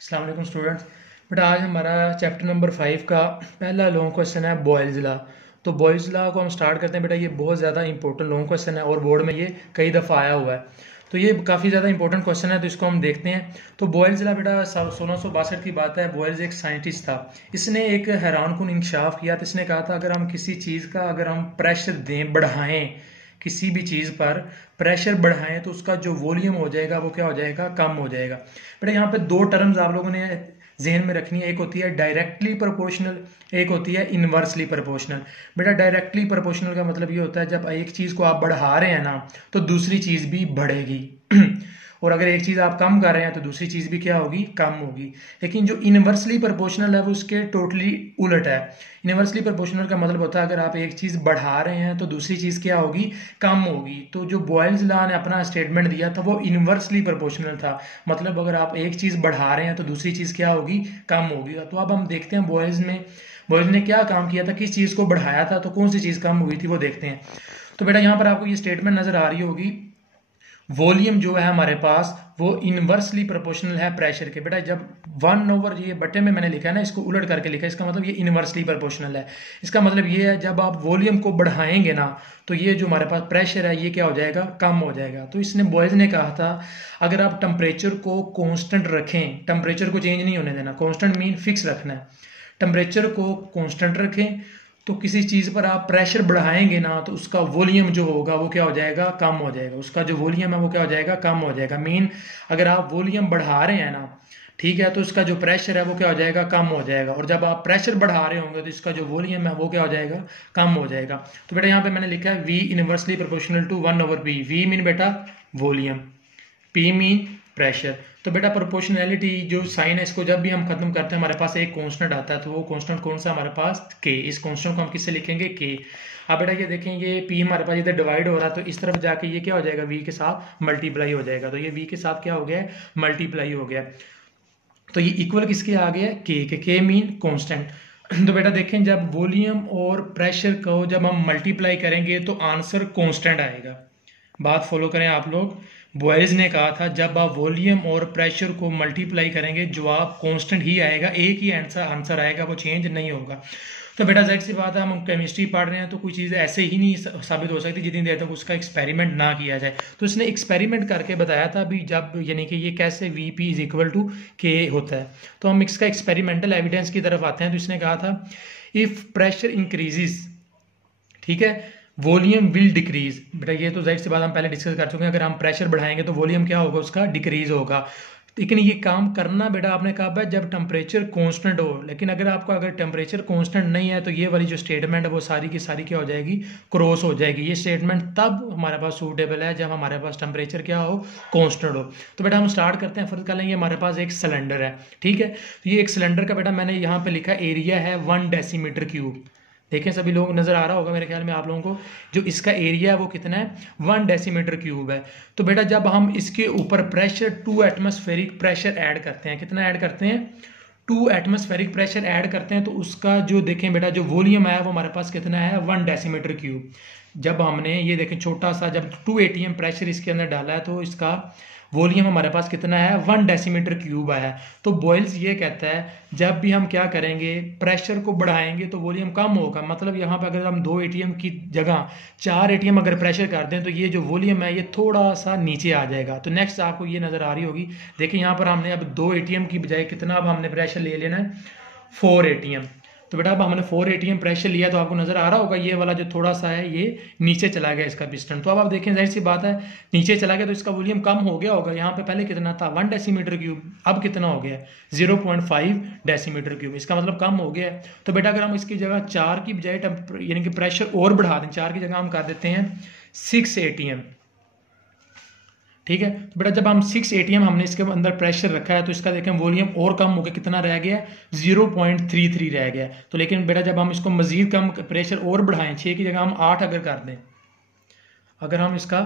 अस्सलाम वालेकुम स्टूडेंट्स। बेटा आज हमारा चैप्टर नंबर 5 का पहला लॉन्ग क्वेश्चन है बॉयल्स लॉ। तो बॉयल्स लॉ को हम स्टार्ट करते हैं। बेटा ये बहुत ज़्यादा इंपॉर्टेंट लॉन्ग क्वेश्चन है और बोर्ड में ये कई दफ़ा आया हुआ है, तो ये काफ़ी ज़्यादा इंपॉर्टेंट क्वेश्चन है, तो इसको हम देखते हैं। तो बॉयल्स लॉ बेटा 1662 की बात है। बॉयल्स एक साइंटिस्ट था, इसने एक हैरानकुन इंकशाफ किया। तो इसने कहा था अगर हम किसी चीज़ का अगर हम प्रेशर दें बढ़ाएं, किसी भी चीज़ पर प्रेशर बढ़ाएं तो उसका जो वॉल्यूम हो जाएगा वो क्या हो जाएगा, कम हो जाएगा। बेटा यहाँ पे दो टर्म्स आप लोगों ने जहन में रखनी है, एक होती है डायरेक्टली प्रोपोर्शनल, एक होती है इनवर्सली प्रोपोर्शनल। बेटा डायरेक्टली प्रोपोर्शनल का मतलब ये होता है जब एक चीज़ को आप बढ़ा रहे हैं ना तो दूसरी चीज़ भी बढ़ेगी और अगर एक चीज़ आप कम कर रहे हैं तो दूसरी चीज़ भी क्या होगी, कम होगी। लेकिन जो इनवर्सली प्रोपोर्शनल है वो उसके टोटली उलट है। इनवर्सली प्रोपोर्शनल का मतलब होता है अगर आप एक चीज़ बढ़ा रहे हैं तो दूसरी चीज़ क्या होगी, कम होगी। तो जो बॉयल्स लॉ ने अपना स्टेटमेंट दिया था वो इनवर्सली प्रोपोर्शनल था, मतलब अगर आप एक चीज़ बढ़ा रहे हैं तो दूसरी चीज़ क्या होगी, कम होगी। तो अब हम देखते हैं बॉयल्स ने क्या काम किया था, किस चीज़ को बढ़ाया था तो कौन सी चीज़ कम हुई थी वो देखते हैं। तो बेटा यहाँ पर आपको ये स्टेटमेंट नजर आ रही होगी, वॉल्यूम जो है हमारे पास वो इनवर्सली प्रोपोर्शनल है प्रेशर के। बेटा जब 1/, ये बटे में मैंने लिखा है ना, इसको उलट करके लिखा है, इसका मतलब ये इनवर्सली प्रोपोर्शनल है। इसका मतलब ये है जब आप वॉल्यूम को बढ़ाएंगे ना तो ये जो हमारे पास प्रेशर है ये क्या हो जाएगा, कम हो जाएगा। तो इसने बॉयज ने कहा था अगर आप टेम्परेचर को कांस्टेंट रखें, टेम्परेचर को चेंज नहीं होने देना, कांस्टेंट मीन फिक्स रखना है, टेम्परेचर को कांस्टेंट रखें तो किसी चीज़ पर आप प्रेशर बढ़ाएंगे ना तो उसका वॉल्यूम जो होगा वो क्या हो जाएगा, कम हो जाएगा। उसका जो वॉल्यूम है वो क्या हो जाएगा, कम हो जाएगा। मीन अगर आप वॉल्यूम बढ़ा रहे हैं ना, ठीक है, तो इसका जो प्रेशर है वो क्या हो जाएगा, कम हो जाएगा। और जब आप प्रेशर बढ़ा रहे होंगे तो इसका जो वॉल्यूम है वो क्या हो जाएगा, कम हो जाएगा। तो बेटा यहाँ पे मैंने लिखा है V inversely proportional to 1/P। V mean बेटा वॉल्यूम, P मीन प्रेशर। तो बेटा प्रोपोर्शनैलिटी जो साइन है इसको जब भी हम खत्म करते हैं हमारे पास एक कांस्टेंट आता है, तो वो कांस्टेंट कौन सा हमारे पास, K। इस कांस्टेंट को हम किससे लिखेंगे, K। अब बेटा ये देखें ये P हमारे पास इधर डिवाइड हो रहा है तो इस तरफ जाके ये क्या हो जाएगा, V के साथ मल्टीप्लाई हो जाएगा। तो ये V के साथ क्या हो गया, मल्टीप्लाई हो गया। तो ये इक्वल किसके आ गया, K के। K mean constant. तो बेटा देखें जब वॉल्यूम और प्रेशर को जब हम मल्टीप्लाई करेंगे तो आंसर कांस्टेंट आएगा। बात फॉलो करें आप लोग, बॉयज ने कहा था जब आप वॉल्यूम और प्रेशर को मल्टीप्लाई करेंगे जवाब कांस्टेंट ही आएगा, एक ही आंसर आएगा, वो चेंज नहीं होगा। तो बेटा जाहिर सी बात है हम केमिस्ट्री पढ़ रहे हैं तो कोई चीज़ ऐसे ही नहीं साबित हो सकती जितनी देर तक उसका एक्सपेरिमेंट ना किया जाए। तो इसने एक्सपेरिमेंट करके बताया था भी जब यानी कि ये कैसे Vp is equal to K होता है। तो हम इसका एक्सपेरिमेंटल एविडेंस की तरफ आते हैं। तो इसने कहा था इफ प्रेशर इंक्रीजेज, ठीक है, वॉल्यूम विल डिक्रीज। बेटा ये तो जाहिर सी बात हम पहले डिस्कस कर चुके हैं, अगर हम प्रेशर बढ़ाएंगे तो वॉल्यूम क्या होगा, उसका डिक्रीज होगा। लेकिन ये काम करना बेटा आपने कहा जब टेम्परेचर कांस्टेंट हो। लेकिन अगर आपका अगर टेम्परेचर कांस्टेंट नहीं है तो ये वाली जो स्टेटमेंट है वो सारी की सारी क्या हो जाएगी, क्रॉस हो जाएगी। ये स्टेटमेंट तब हमारे पास सूटेबल है जब हमारे पास टेम्परेचर क्या हो, कांस्टेंट हो। तो बेटा हम स्टार्ट करते हैं। फर्ज कर लेंगे हमारे पास एक सिलेंडर है, ठीक है। तो ये एक सिलेंडर का बेटा मैंने यहाँ पे लिखा एरिया है 1 डेसीमीटर क्यूब। देखें सभी लोग नजर आ रहा होगा मेरे ख्याल में आप लोगों को, जो इसका एरिया है वो कितना है, 1 डेसीमीटर क्यूब है। तो बेटा जब हम इसके ऊपर प्रेशर 2 एटमॉस्फेरिक प्रेशर ऐड करते हैं, कितना ऐड करते हैं, 2 एटमॉस्फेरिक प्रेशर ऐड करते हैं तो उसका जो देखें बेटा जो वॉल्यूम है वो हमारे पास कितना है, 1 डेसीमीटर क्यूब। जब हमने ये देखें छोटा सा जब 2 atm प्रेशर इसके अंदर डाला है तो इसका वॉल्यूम हमारे पास कितना है, 1 डेसीमीटर क्यूब आया। तो बॉयल्स ये कहता है जब भी हम क्या करेंगे, प्रेशर को बढ़ाएंगे तो वॉल्यूम कम होगा। मतलब यहाँ पे अगर हम 2 atm की जगह 4 atm अगर प्रेशर कर दें तो ये जो वॉल्यूम है ये थोड़ा सा नीचे आ जाएगा। तो नेक्स्ट आपको ये नजर आ रही होगी, देखिए यहाँ पर हमने अब 2 atm की बजाय कितना अब हमने प्रेशर ले लेना है, 4 atm। तो बेटा अब हमने 4 atm प्रेशर लिया तो आपको नजर आ रहा होगा ये वाला जो थोड़ा सा है ये नीचे चला गया इसका पिस्टन। तो अब आप देखें जाहिर सी बात है नीचे चला गया तो इसका वॉल्यूम कम हो गया होगा। यहाँ पे पहले कितना था, 1 डेसीमीटर क्यूब, अब कितना हो गया, 0.5 डेसीमीटर क्यूब। इसका मतलब कम हो गया है। तो बेटा अगर हम इसकी जगह 4 की बजाय यानी कि प्रेशर और बढ़ा दें, 4 की जगह हम कर देते हैं 6 atm, ठीक है। तो बेटा जब हम 6 atm हमने इसके अंदर प्रेशर रखा है तो इसका देखें वॉल्यूम और कम हो गया, कितना रह गया, 0.33 रह गया। तो लेकिन बेटा जब हम इसको मजीद कम प्रेशर और बढ़ाएं, 6 की जगह हम 8 अगर कर दें, अगर हम इसका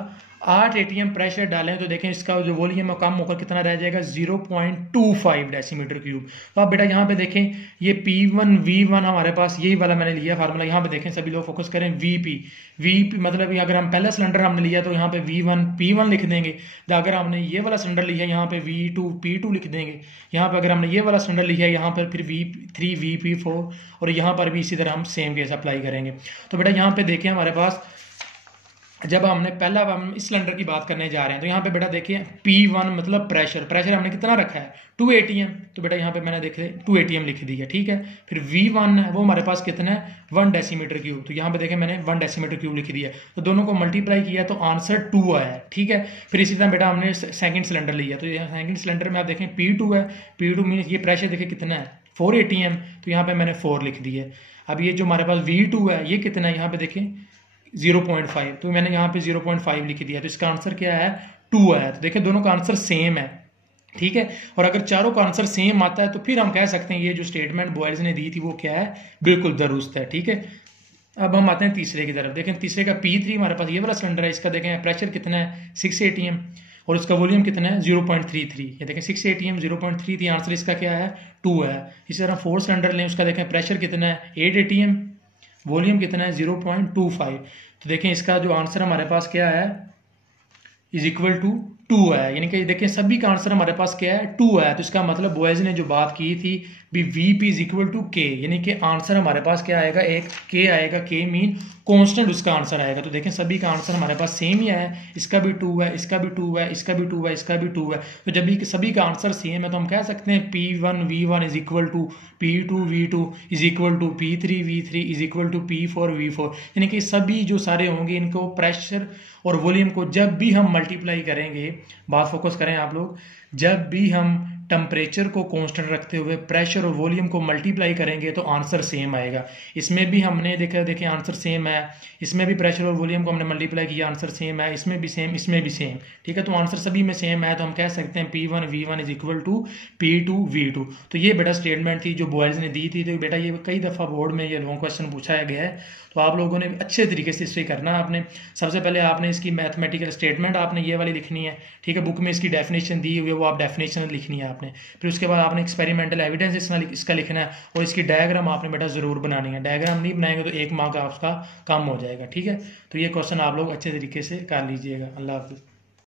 8 एटीएम प्रेशर डालें तो देखें इसका जो वॉल्यूम है कम होकर कितना रह जाएगा 0.25 डेसीमीटर क्यूब। तो आप बेटा यहाँ पे देखें ये P1 V1 हमारे पास यही वाला मैंने लिया फार्मूला, यहाँ पे देखें सभी लोग फोकस करें VP मतलब अगर हम पहला सिलेंडर हमने लिया तो यहाँ पे V1 P1 लिख देंगे। तो अगर हमने ये वाला सिलेंडर लिया यहाँ पे V2 P2 लिख देंगे। यहाँ पे अगर हमने ये वाला सिलेंडर लिया यहाँ पर फिर V3 VP4 और यहाँ पर भी इसी तरह हम सेम केस अप्लाई करेंगे। तो बेटा यहाँ पे देखें हमारे पास जब हम इस सिलेंडर की बात करने जा रहे हैं तो यहाँ पे बेटा देखिए P1 मतलब प्रेशर हमने कितना रखा है 2 ATM। तो बेटा यहाँ पे मैंने देखे 2 ATM लिख दिया, ठीक है। फिर V1 है वो हमारे पास कितना है 1 डेसीमीटर क्यूब। तो यहाँ पे देखें मैंने 1 डेसीमीटर क्यूब लिख दिया। तो दोनों को मल्टीप्लाई किया तो आंसर 2 आया है, ठीक है। फिर इसी तरह बेटा हमने सेकंड सिलेंडर लिया तो सेकंड सिलेंडर में आप देखें P2 है, P2 मीन ये प्रेशर देखिए कितना है 4 ATM। तो यहाँ पे मैंने 4 लिख दिया। अब ये जो हमारे पास V2 है ये कितना है यहाँ पे देखें 0.5। तो मैंने यहाँ पे 0.5 लिख दिया। तो इसका आंसर क्या है 2 आया। तो देखिए दोनों का आंसर सेम है, ठीक है। और अगर चारों का आंसर सेम आता है तो फिर हम कह सकते हैं ये जो स्टेटमेंट बॉयल्स ने दी थी वो क्या है बिल्कुल दुरुस्त है, ठीक है। अब हम आते हैं तीसरे की तरफ। देखें तीसरे का P3 हमारे पास ये वाला सिलेंडर है, इसका देखें प्रेशर कितना है 6 ATM और उसका वॉल्यूम कितना है 0.33। ये देखें 6 ATM 0.33, आंसर इसका क्या है 2 है। इसी तरह 4 सिलेंडर लें, उसका देखें प्रेशर कितना है 8 ATM, वॉल्यूम कितना है 0.25। तो देखें इसका जो आंसर हमारे पास क्या है इज इक्वल टू 2 है। यानी कि देखें सभी का आंसर हमारे पास क्या है 2 है। तो इसका मतलब बॉयज ने जो बात की थी भी VP is equal to K, यानी कि आंसर हमारे पास क्या आएगा एक K आएगा, K मीन कांस्टेंट उसका आंसर आएगा। तो देखें सभी का आंसर हमारे पास सेम ही है, इसका भी 2 है, इसका भी 2 है, इसका भी 2 है, इसका भी 2 है। तो जब भी सभी का आंसर सेम है तो हम कह सकते हैं P1 V1 is equal to P2 V2 is equal to P3 V3 is equal to P4 V4। यानी कि सभी जो सारे होंगे इनको प्रेशर और वॉल्यूम को जब भी हम मल्टीप्लाई करेंगे, बात फोकस करें आप लोग, जब भी हम टेम्परेचर को कांस्टेंट रखते हुए प्रेशर और वॉल्यूम को मल्टीप्लाई करेंगे तो आंसर सेम आएगा। इसमें भी हमने देखें आंसर सेम है, इसमें भी प्रेशर और वॉल्यूम को हमने मल्टीप्लाई किया आंसर सेम है, इसमें भी सेम, इसमें भी सेम, ठीक है। तो आंसर सभी में सेम है। तो हम कह सकते हैं P1 V1 is equal to P2 V2। तो ये बेटा स्टेटमेंट थी जो बॉयल्स ने दी थी। तो बेटा ये कई दफ़ा बोर्ड में ये लॉन्ग क्वेश्चन पूछा गया है, तो आप लोगों ने अच्छे तरीके से इसे करना है। आपने सबसे पहले आपने इसकी मैथमेटिकल स्टेटमेंट आपने ये वाली लिखनी है, ठीक है। बुक में इसकी डेफिनेशन दी हुई है वो आप डेफिनेशन लिखनी है आपने। फिर उसके बाद आपने एक्सपेरिमेंटल एविडेंस इसका लिखना है और इसकी डायग्राम आपने बेटा जरूर बनानी है। डायग्राम नहीं बनाएंगे तो 1 मार्क आपका कम हो जाएगा, ठीक है। तो ये क्वेश्चन आप लोग अच्छे तरीके से कर लीजिएगा। अल्लाह हाफिज़।